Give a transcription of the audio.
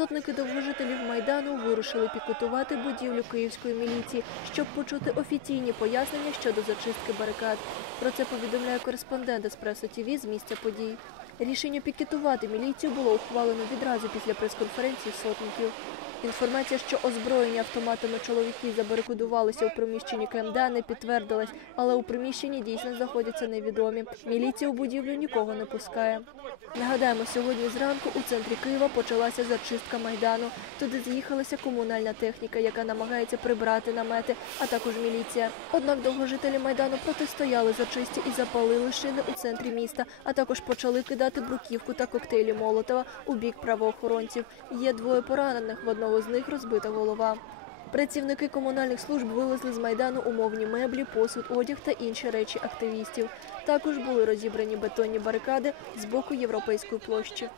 Сотники довгожителів майдану вирушили пікетувати будівлю київської міліції, щоб почути офіційні пояснення щодо зачистки барикад. Про це повідомляє кореспондент Еспресо ТІВІ з місця подій. Рішення пікетувати міліцію було ухвалено відразу після прес-конференції сотників. Інформація, що озброєні автоматами чоловіки забарикадувалися у приміщенні КМДА, не підтвердилась, але у приміщенні дійсно знаходяться невідомі. Міліція у будівлю нікого не пускає. Нагадаємо, сьогодні зранку у центрі Києва почалася зачистка майдану. Туди з'їхалася комунальна техніка, яка намагається прибрати намети, а також міліція. Однак довгожителі майдану протистояли зачисті і запалили шини у центрі міста, а також почали кидати бруківку та коктейлі Молотова у бік правоохоронців. Є двоє поранених. В одного з них розбита голова. Працівники комунальних служб вивезли з майдану умовні меблі, посуд, одяг та інші речі активістів. Також були розібрані бетонні барикади з боку європейської площі.